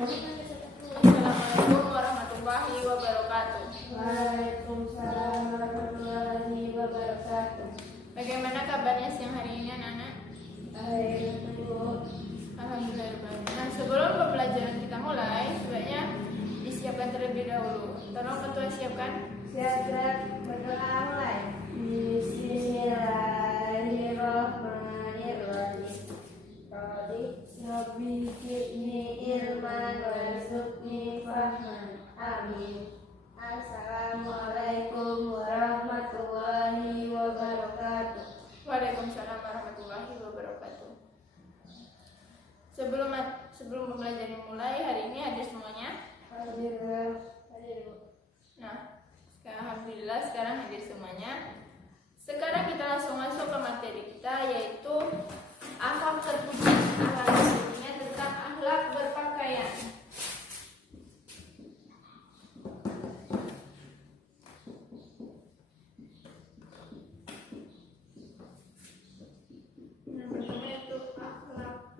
Assalamualaikum warahmatullahi wabarakatuh. Waalaikumsalam warahmatullahi wabarakatuh. Bagaimana kabarnya siang hari ini anak-anak? Baik, Bu. Alhamdulillah. Nah, sebelum pembelajaran kita mulai, sebaiknya disiapkan terlebih dahulu. Tolong ketua siapkan. Siap-siap berdoa mulai. Bismillahirrahmanirrahim. Rabbi zidni ilman warzuqni fahman. Amin. Assalamualaikum warahmatullahi wabarakatuh. Waalaikumsalam warahmatullahi wabarakatuh. Sebelum pembelajaran mulai, hari ini hadir semuanya? Hadir, Bu. Nah, alhamdulillah sekarang hadir semuanya. Sekarang kita langsung masuk ke materi kita, yaitu akhlak terpuji. Akhlak terpujinya tentang akhlak berpakaian. Yang pertama itu akhlak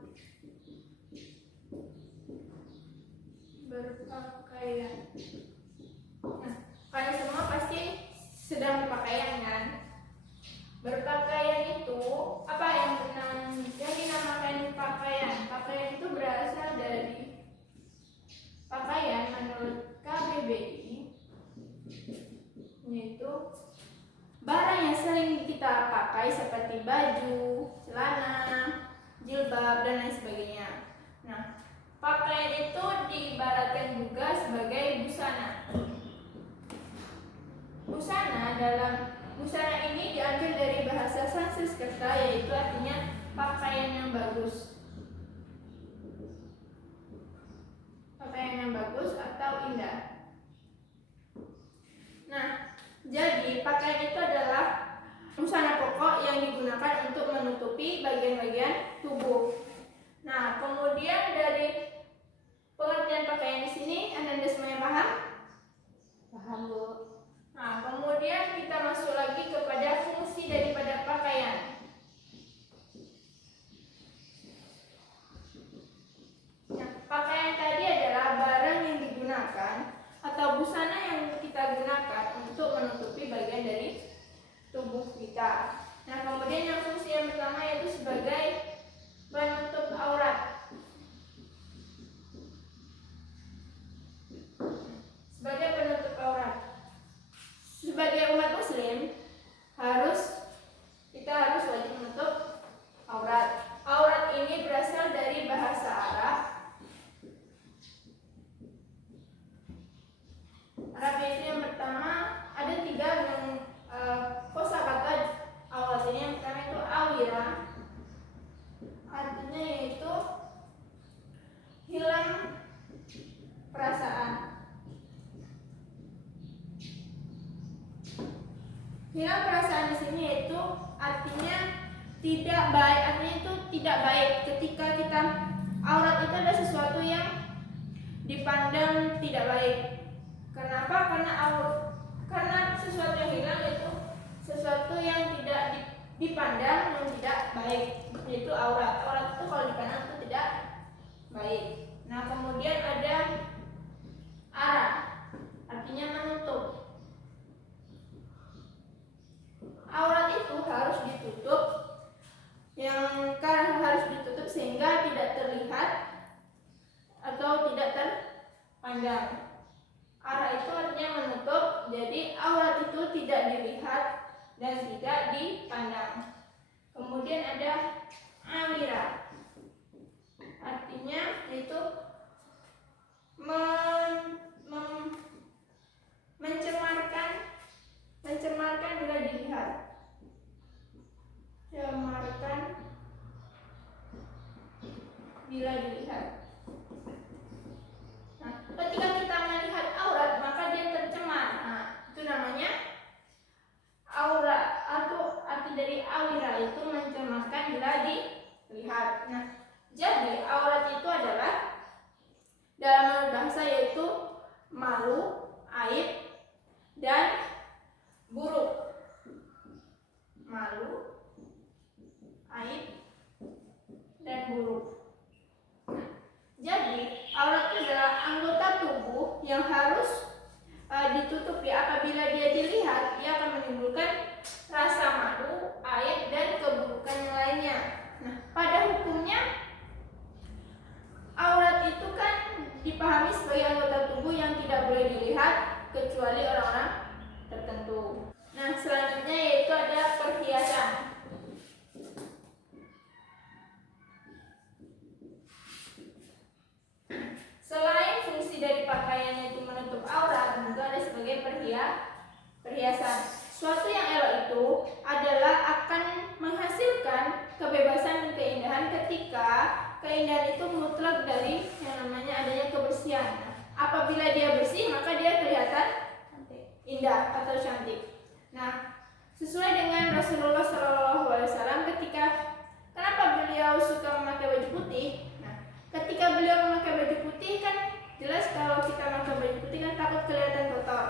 berpakaian. Nah, kalian semua pasti sedang berpakaian kan? Berpakaian itu apa yang dinamakan pakaian? Pakaian itu berasal dari pakaian menurut KBBI, yaitu barang yang sering kita pakai seperti baju, celana, jilbab, dan lain sebagainya. Nah, pakaian itu diibaratkan juga sebagai busana. Busana ini diambil dari bahasa Sanskerta, yaitu artinya pakaian yang bagus. Pakaian yang bagus atau indah. Nah, jadi pakaian itu adalah busana pokok yang digunakan untuk menutupi bagian-bagian tubuh. Nah, kemudian dari pengertian pakaian di sini, Anda semuanya paham? Paham, Bu. Nah, kemudian kita masuk lagi kepada fungsi daripada pakaian. Nah, pakaian tadi adalah barang yang digunakan atau busana yang kita gunakan untuk menutupi bagian dari tubuh kita. Nah, kemudian yang fungsi yang pertama yaitu sebagai penutup aurat. Sebagai penutup aurat. Sebagai umat muslim kita harus wajib menutup aurat. Aurat ini berasal dari bahasa Arab. Itu yang pertama ada 3 kosakata aurat ini. Yang pertama itu awira, artinya yaitu hilang perasaan. Hilang perasaan di sini yaitu artinya tidak baik, artinya itu tidak baik ketika kita aurat itu adalah sesuatu yang dipandang tidak baik. Kenapa? Karena sesuatu yang hilang itu sesuatu yang tidak dipandang yang tidak baik, yaitu aurat. Aurat itu kalau dipandang itu tidak baik. Nah, kemudian ada ara, artinya menutup. Aurat itu harus ditutup, harus ditutup sehingga tidak terlihat atau tidak terpandang. Aurat itu artinya menutup, jadi aurat itu tidak dilihat dan tidak dipandang. Kemudian ada awira, artinya yaitu mencemarkan bila dilihat. Cemarkan bila dilihat. Nah, ketika kita melihat aurat maka dia tercemar. Nah, itu namanya aurat, atau arti dari awira itu mencemarkan bila dilihat. Nah, jadi aurat itu adalah dalam bahasa yaitu malu, aib, dan buruk. Malu, aib, dan buruk. Jadi aurat itu adalah ketika keindahan itu mutlak dari yang namanya adanya kebersihan. Nah, apabila dia bersih maka dia kelihatan indah atau cantik. Nah, sesuai dengan Rasulullah SAW ketika kenapa beliau suka memakai baju putih? Nah, ketika beliau memakai baju putih kan jelas kalau kita pakai baju putih kan takut kelihatan kotor.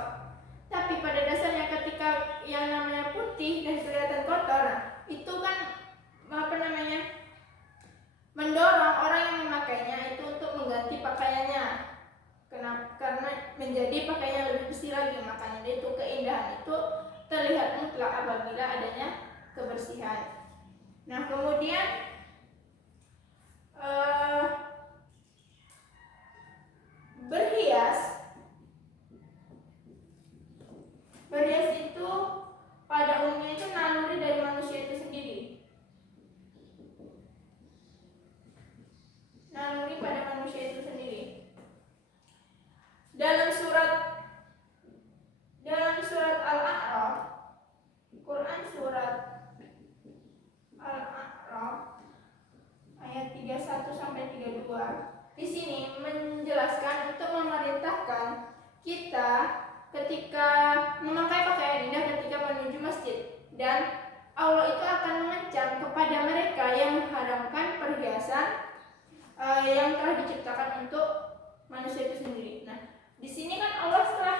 Tapi pada dasarnya ketika yang namanya putih dan kelihatan kotor, nah, itu kan mendorong orang yang memakainya itu untuk mengganti pakaiannya. Kenapa? Karena menjadi pakaiannya lebih bersih lagi. Makanya itu keindahan itu terlihat mutlak apabila adanya kebersihan. Nah, kemudian berhias itu pada umumnya itu naluri dari manusia itu sendiri. Naluri pada manusia itu sendiri. Dalam surat Al-A'raf, Quran surat Al-A'raf ayat 31 sampai 32. Di sini menjelaskan untuk memerintahkan kita ketika memakai pakaian indah ketika menuju masjid, dan Allah itu akan mengancam kepada mereka yang mengharamkan perhiasan yang telah diciptakan untuk manusia itu sendiri. Nah, di sini kan Allah telah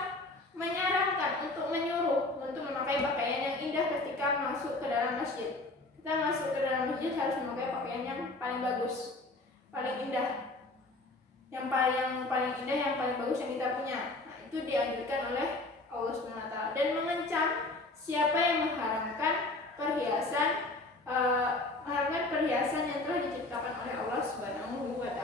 menyarankan untuk menyuruh untuk memakai pakaian yang indah ketika masuk ke dalam masjid. Kita masuk ke dalam masjid harus memakai pakaian yang paling bagus, paling indah, yang paling indah, yang paling bagus yang kita punya. Nah, itu dianjurkan oleh Allah SWT dan mengancam siapa yang mengharamkan perhiasan yang telah diciptakan oleh Allah SWT.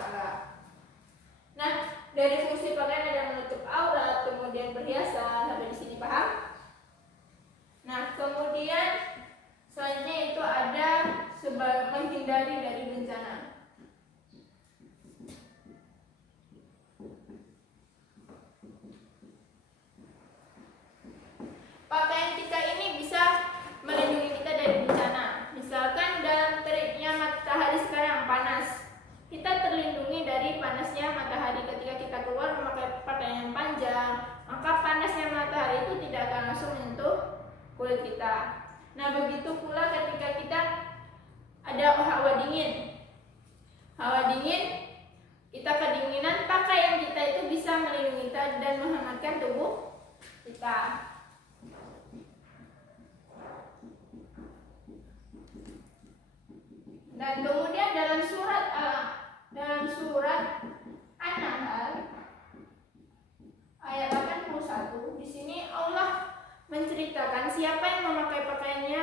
Nah, dari fungsi pakaian ada menutup aurat, kemudian perhiasan, sampai di sini paham? Nah, kemudian selanjutnya itu ada menghindari dari bencana. Pakaian kita ini bisa melindungi kita dari bencana. Misalkan dalam teriknya matahari sekarang panas, kita terlindungi dari panasnya matahari ketika kita keluar memakai pakaian yang panjang, maka panasnya matahari itu tidak akan langsung menyentuh kulit kita. Nah, begitu pula ketika kita ada hawa dingin. Hawa dingin, kita kedinginan, pakaian kita itu bisa melindungi kita dan menghangatkan tubuh kita. Dan kemudian dalam surat An-Nahl ayat 81, di sini Allah menceritakan siapa yang memakai pakaiannya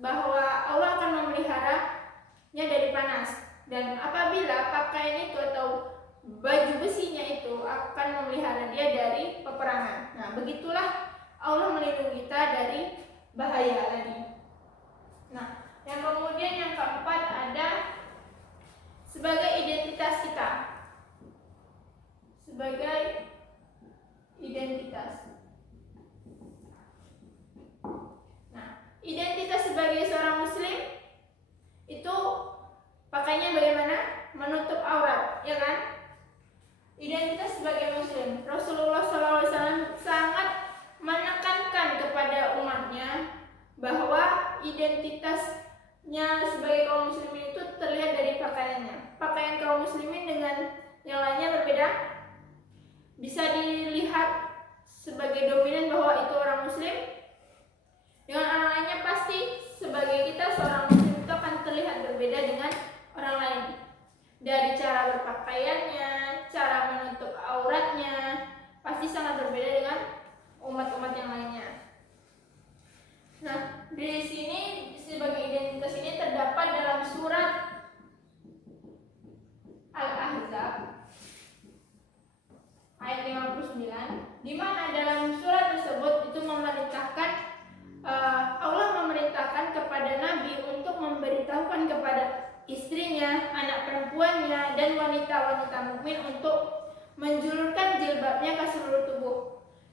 bahwa Allah akan memeliharanya dari panas, dan apabila pakaian itu atau baju besinya itu akan memelihara dia dari peperangan. Nah, begitulah Allah melindungi kita dari bahaya tadi. Nah, yang kemudian yang keempat ada sebagai identitas kita. Sebagai identitas. Nah, identitas sebagai seorang muslim itu pakainya bagaimana? Menutup aurat, ya kan? Identitas sebagai muslim. Rasulullah SAW sangat menekankan kepada umatnya bahwa identitasnya sebagai kaum muslimin itu terlihat dari pakaiannya. Pakaian kaum muslimin dengan yang lainnya berbeda. Bisa dilihat sebagai dominan bahwa itu orang muslim. Dengan orang lainnya pasti sebagai kita seorang muslim itu akan terlihat berbeda dengan orang lain. Dari cara berpakaiannya, cara menutup auratnya, pasti sangat berbeda dengan umat-umat yang lainnya. Nah, di sini sebagai identitas ini terdapat dalam surat Al-Ahzab ayat 59, di mana dalam surat tersebut itu Allah memerintahkan kepada Nabi untuk memberitahukan kepada istrinya, anak perempuannya, dan wanita-wanita mukmin untuk menjulurkan jilbabnya ke seluruh tubuh.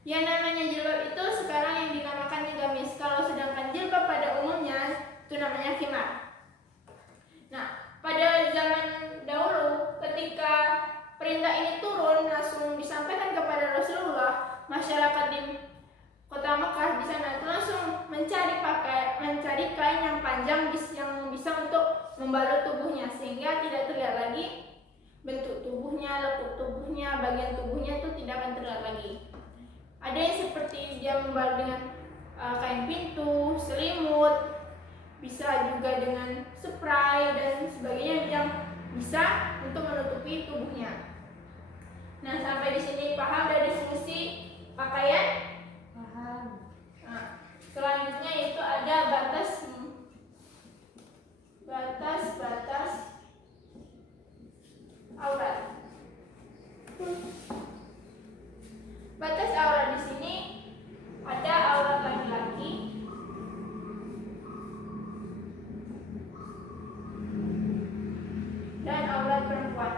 Yang namanya jilbab itu sekarang yang dinamakan gamis. Kalau sedangkan jilbab pada umumnya itu namanya khimar. Nah, pada perintah ini turun langsung disampaikan kepada Rasulullah, masyarakat di kota Mekah di sana itu langsung mencari kain yang panjang yang bisa untuk membalut tubuhnya sehingga tidak terlihat lagi bentuk tubuhnya, lekuk tubuhnya, bagian tubuhnya itu tidak akan terlihat lagi. Ada yang seperti dia membalut dengan kain pintu, selimut, bisa juga dengan spray dan sebagainya yang bisa untuk menutupi tubuhnya. Nah, sampai di sini paham dari fungsi pakaian? Paham. Nah, selanjutnya itu ada batas aurat. Batas aurat di sini ada aurat laki-laki dan aurat perempuan.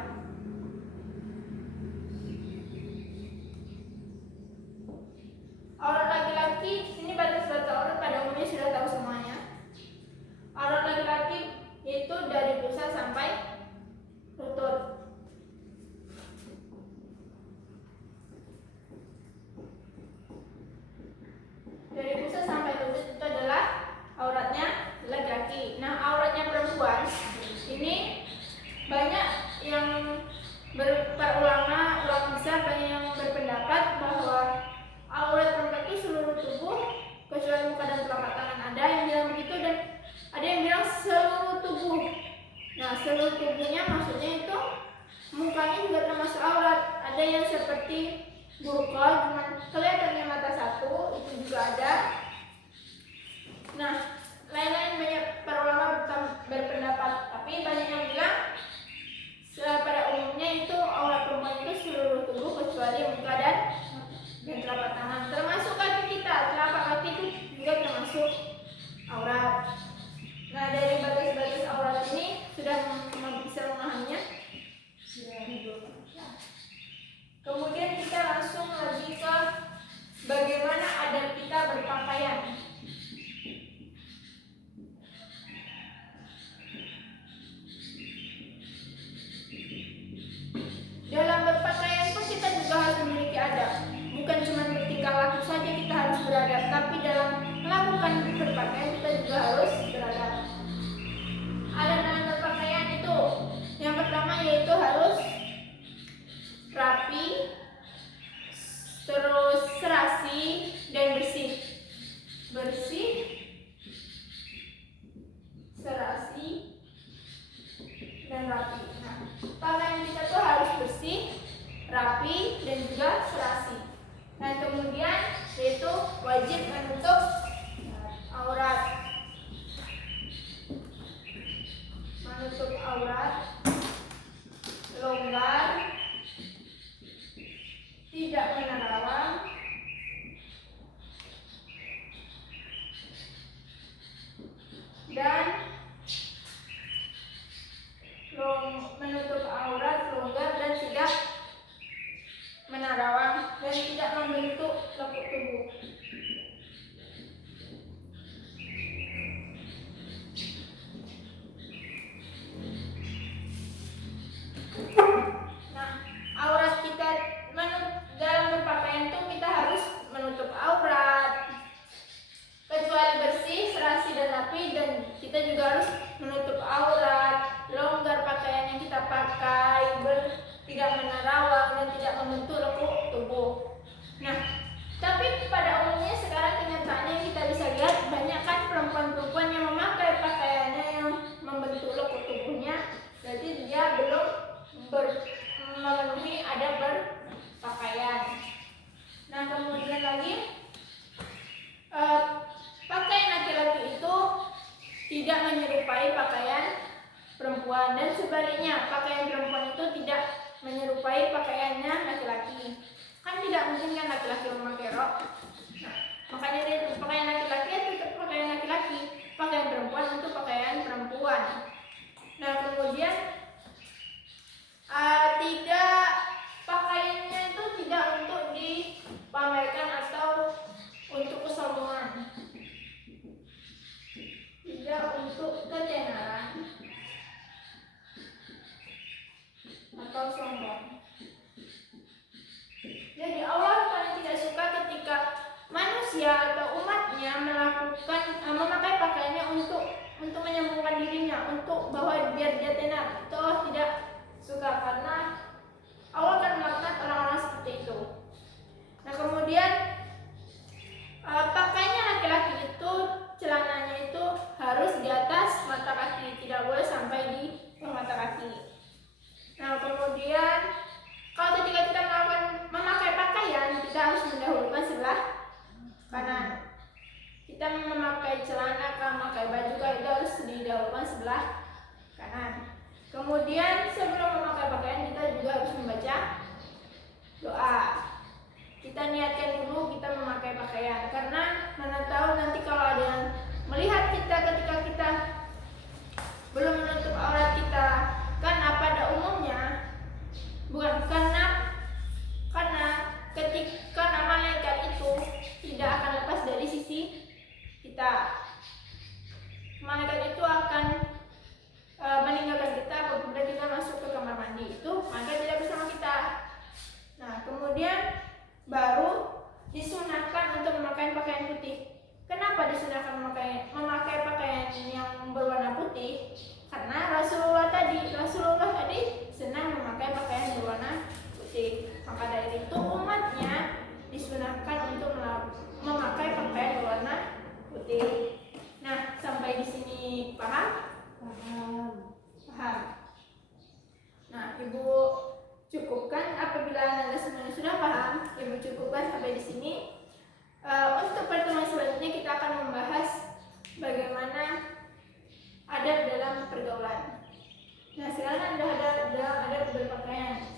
Aurat laki-laki, ini batas-batas aurat pada umumnya sudah tahu semuanya. Aurat laki-laki yaitu dari pusat sampai lutut. Dari pusat sampai lutut itu adalah auratnya laki-laki. Nah, auratnya perempuan ini banyak yang para ulama besar banyak yang berpendapat bahwa aurat perempuan itu seluruh tubuh kecuali muka dan telapak tangan. Ada yang bilang begitu dan ada yang bilang seluruh tubuh. Nah, seluruh tubuhnya maksudnya itu mukanya juga termasuk aurat. Ada yang seperti burqa, cuma kelihatannya mata satu, itu juga ada. Nah, lain-lain banyak para ulama berpendapat, tapi banyak yang bilang pada umumnya itu aurat perempuan itu seluruh tubuh kecuali muka dan telapak tangan, termasuk kaki kita. Telapak kaki itu juga termasuk aurat. Nah, dari batas-batas aurat ini sudah bisa memahaminya? Kemudian kita langsung lagi ke bagaimana adab kita berpakaian. Dalam berpakaian pun kita juga harus memiliki adab. Bukan cuma bertingkah laku saja kita harus beradab, tapi dalam melakukan berpakaian kita juga harus beradab. Adab dalam berpakaian itu yang pertama yaitu harus rapi, terus serasi dan bersih. Bersih, serasi dan rapi. Nah, pakaian kita tuh harus bersih, rapi dan juga serasi. Nah, kemudian yaitu wajib menutup aurat. Menutup aurat, longgar, tidak menerawang, dan menutup aurat, longgar dan tidak menerawang dan tidak membentuk lekuk tubuh. Nah, aurat kita dalam berpakaian itu kita harus menutup aurat kecuali bersih, serasi dan rapi, dan kita juga harus menutup aurat, longgar pakaian yang kita pakai, tidak menerawang dan tidak membentuk lekuk tubuh. Nah, tapi pada umumnya sekarang kenyataannya kita bisa lihat banyak kan perempuan-perempuan yang memakai pakaiannya yang membentuk lekuk tubuhnya, jadi dia belum memenuhi adab berpakaian. Nah, kemudian lagi pakaian laki-laki itu tidak menyerupai pakaian perempuan dan sebaliknya pakaian perempuan itu tidak menyerupai pakaiannya laki-laki. Kan tidak mungkin kan laki-laki memakai rok. Nah, makanya dia pakaian laki-laki itu tetap pakaian laki-laki, pakaian perempuan untuk pakaian perempuan. Nah, kemudian tidak pakaiannya itu tidak untuk dipamerkan atau untuk kesombongan, tidak untuk ketenaran atau sombong. manusia atau umatnya memakai pakaiannya untuk menyambungkan dirinya, untuk bahwa biar dia tenar. Itu Allah tidak suka karena Allah akan melaknat orang-orang seperti itu. Nah kemudian pakaiannya laki-laki itu, celananya itu harus di atas mata kaki, tidak boleh sampai di bawah mata kaki. Nah kemudian kalau ketika kita memakai pakaian, kita harus mendahulukan sebelah kanan. Kita memakai celana, memakai baju, itu harus didahulukan sebelah kanan. Kemudian sebelum memakai pakaian, kita juga harus membaca doa. Kita niatkan dulu kita memakai pakaian, karena mana tahu nanti kalau ada yang melihat kita ketika kita belum menutup aurat kita, karena pada umumnya bukan karena ketika malaikat itu tidak akan lepas dari sisi kita. Malaikat itu akan meninggalkan kita apabila kita masuk ke kamar mandi, itu maka tidak bersama kita. Nah kemudian baru disunahkan untuk memakai pakaian putih. Kenapa disunahkan memakai pakaian yang berwarna putih? Karena Rasulullah tadi senang memakai pakaian berwarna putih. Maka dari itu umatnya disunahkan untuk memakai pakaian berwarna putih. Nah, sampai di sini paham? Paham. Nah, Ibu cukupkan apabila Anda semuanya sudah paham. Ibu cukupkan sampai di sini. Untuk pertemuan selanjutnya kita akan membahas bagaimana adab dalam pergaulan. Nah, sekarang ada berpakaian.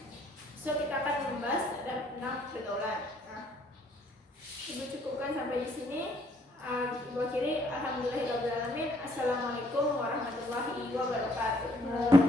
So kita akan membahas adab tentang pergaulan. Nah, Ibu cukupkan sampai di sini. Ibu akhiri, alhamdulillahirabbil alamin. Assalamualaikum warahmatullahi wabarakatuh.